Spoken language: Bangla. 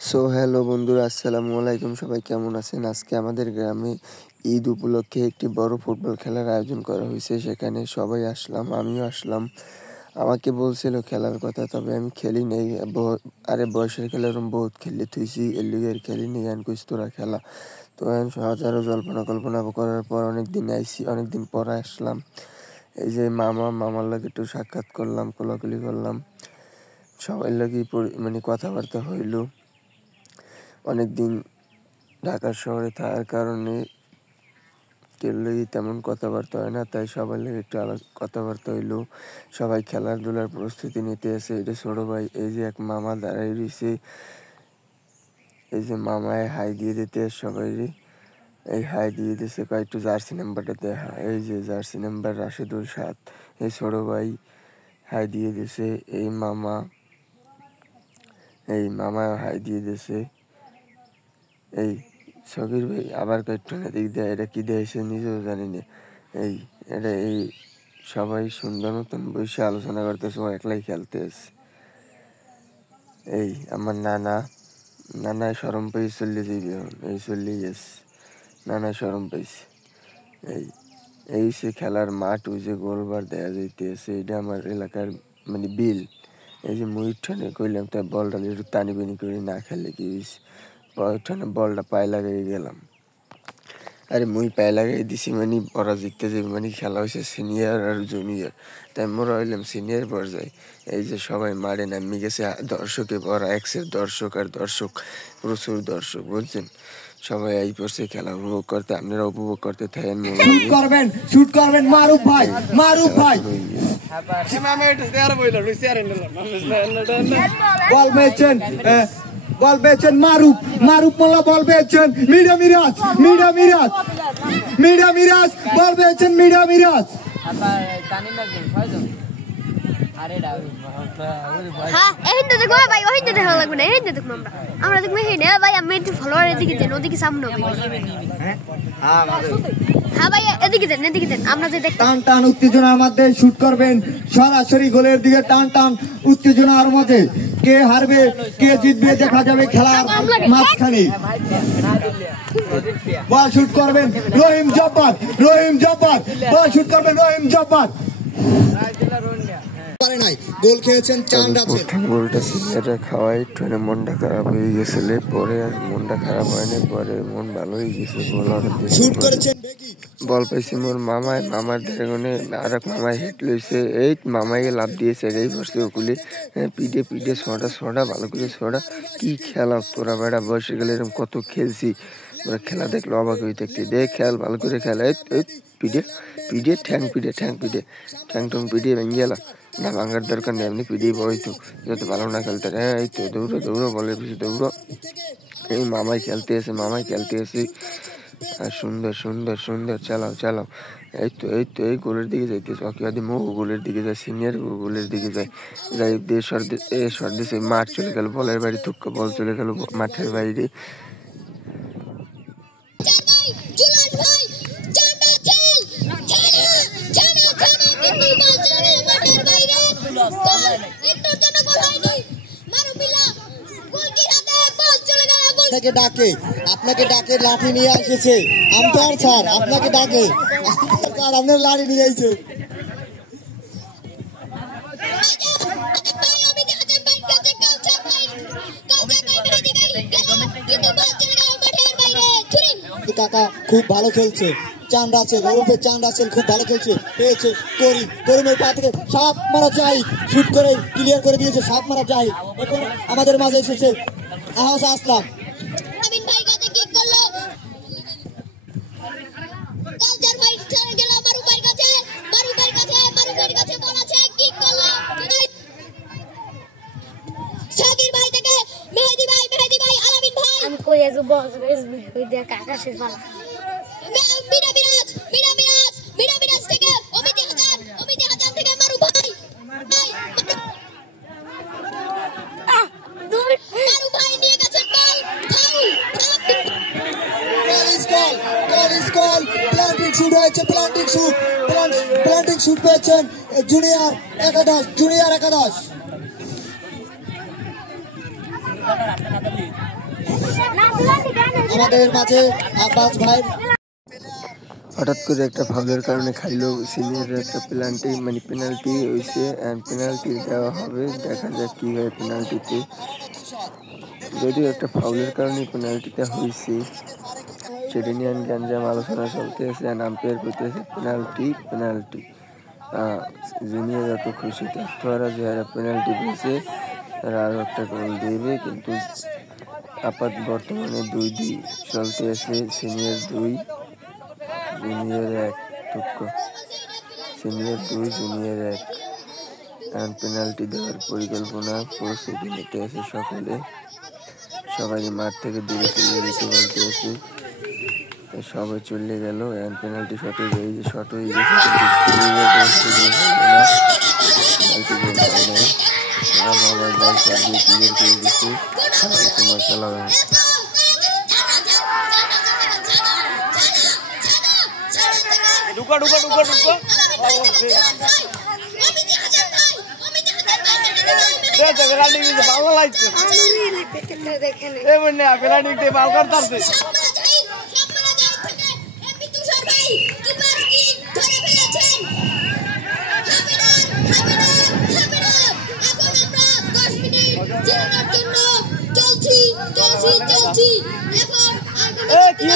সো হ্যালো বন্ধুরা, আসসালামু আলাইকুম। সবাই কেমন আছেন? আজকে আমাদের গ্রামে ঈদ উপলক্ষে একটি বড় ফুটবল খেলার আয়োজন করা হয়েছে। সেখানে সবাই আসলাম, আমিও আসলাম। আমাকে বলছিল খেলার কথা, তবে আমি খেলি নেই। আরে বয়সের খেলা এরকম বহুত খেললে থুইছি, এর লিগে খেলি নেই। আন কইস তোরা খেলা। তো হাজারো জল্পনা কল্পনা করার পর অনেকদিন পর আসলাম। এই যে মামার লাগে একটু সাক্ষাৎ করলাম, কোলাকুলি করলাম, সবাই লাগে মানে কথাবার্তা হইল। অনেকদিন ঢাকা শহরে থাকার কারণে কেউ লেগে তেমন কথাবার্তা হয় না, তাই সবার লেগে একটু কথাবার্তা হইলো। সবাই খেলাধুলার প্রস্তুতি নিতে আছে। এটা ছোট ভাই, এই যে এক মামা দাঁড়াই রয়েছে, এই যে মামায় হাই দিয়ে দিতে সবাই এই হাই দিয়ে দিছে। কয়েকটু জার্সি নাম্বারটা দেখা, এই যে জার্সি নাম্বার রাশেদুল 7, এই ছোট ভাই হাই দিয়ে দিছে। এই মামা হাই দিয়ে দিছে। এই সগির ভাই আবার কয়েকটা দিক দেয়, এটা কি দিয়েছে নিজেও জানি না। এই সবাই সুন্দর মতন বসে আলোচনা করতেছে, ও একলাই খেলতে এসে। এই আমার নানায় সরম পেয়ে চলে যাইবে, এই চললেই এসে নানায় সরম পাইছে। এই সে খেলার মাঠ, ওই যে গোলবার দেয়া যাইতেছে, এটা আমার এলাকার মানে বিল। এই যে মুই ঠানে কইলাম তাই বলটা একটু টানি বেনি করে না খেললে কি হয়েছে, ওইখানে বলটা পায়ে লাগাই গেলাম। আরে মুই পায়ে লাগাই দিছি, মানে ওরা জিততে যাবে, মানে খেলা হয়েছে সিনিয়র আর জুনিয়র, তাই মোরা হইলাম সিনিয়র পর্যায়ে। এই যে সবাই মারে নামি গেছে, দর্শকে ভরা, এক্সের দর্শক আর দর্শক, প্রচুর দর্শক, বুঝছেন? সবাই এই পড়ছে খেলা উপভোগ করতে। আপনারা উপভোগ করতে থাকেন। শুট করবেন মারুফ ভাই। বল পেয়েছেন মারুফ মোল্লা, বল পেয়েছেন মিডা মিরাজ, বল পেয়েছেন মিডা মিরাজ। আমরা দেখবো ভাই, আমি একটু ফলোয়ার এদিকে দেন, ওদিকে সামনে এদিকে দেন। আমরা যে টান উত্তেজনার মধ্যে শুট করবেন, সরাসরি গোলের দিকে টান উত্তেজনার মধ্যে। কে হারবে কে জিতবে দেখা যাবে খেলার মাঝখানে। বল শুট করবেন রহিম জব্বার, বল শুট করবেন রহিম জব্বার। গোল খেয়েছেন প্রথম গোলটা সিনিয়ররা খাওয়াই ট্রেনে মনটা খারাপ হয়ে গেছিল, পরে আর মনটা খারাপ হয়নি, পরে মন ভালো হয়ে গেছে। বল পাইছি মোর মামার ধারে, আর এক মামায় হেট লইছে, এই মামাইকে লাভ দিয়েছে, এই বসছে ওকুলে পিঠে ছড়া ভালো করে ছড়া। কি খেলা তোরা বেড়া, বয়সে গেলে এরকম কত খেলছি, ওরা খেলা দেখলে অবাক হয়ে থাকতে। দেখ খেল, ভালো করে খেলা। পিঠে ঠ্যাং পিঠে ভেঙে গেলা না, ভাঙার দরকার নেই, এমনি পিঠেই বইতো, যত ভালো না খেলতে। এই তো দৌড়ো বলের পিছিয়ে দৌড়ো। এই মামাই খেলতে এসে আর সুন্দর চালাও। এই তো এই গোলের দিকে যাইতেছে, অকিবাদি মৌ গোলের দিকে যায়, সিনিয়র গোলের দিকে যায়। সর্দেশে মাঠ চলে গেল, বলের বাড়ি থুক্কা, বল চলে গেল মাঠের বাইরে। আপনাকে ডাকে লাঠি নিয়ে এসেছে, আমতার স্যার আপনাকে ডাকে, আপনার লাঠি নিয়ে এসেছে। কাকা খুব ভালো খেলছে, চান রাসেল খুব ভালো খেলছে, পেয়েছে করিমের পা থেকে সাপ মারা যায়, শুট করে ক্লিয়ার করে দিয়েছে, সাপ মারা যায়। এখন আমাদের মাঝে এসেছে আহাস আসলাম। প্লান্টিং শুট পেয়েছেন জুনিয়র একাদশ। আমাদের মাঝে আব্বাস ভাই হঠাৎ করে একটা ফাউলের কারণে খাইলো সিনিয়রের একটা পেনাল্টি হয়েছে অ্যান্ড পেনাল্টি দেওয়া হবে। দেখা যাক কি হয় পেনাল্টিতে। যদিও একটা ফাউলের কারণে পেনাল্টিটা হয়েছে, সেটা নিয়ে গ্যাঞ্জাম আলোচনা চলতেছে অ্যান্ড আম্পায়ার করতেছে পেনাল্টি। জুনিয়র এত খুশি থাকতো আর যারা পেনাল্টি দিয়েছে তারা আরও একটা গোল দেবে, কিন্তু বর্তমানে 2-2 চলতে আছে। Senior 2 junior 1, senior 2 junior 1। কারণ পেনাল্টি দেওয়ার পরিকল্পনা প্রস্তুতি নিতে আছে সকলে, সবাই মাঠ থেকে দূরে চলে যেতে বলতেছে। সবাই চলে গেল অ্যান্ড পেনাল্টি শট হয়ে গেছে, তোমার খেলা হয়। ঢুকো ঢুকো ঢুকো ঢুকো ভালো লাগছে পেলান্টি ভালো করতে কি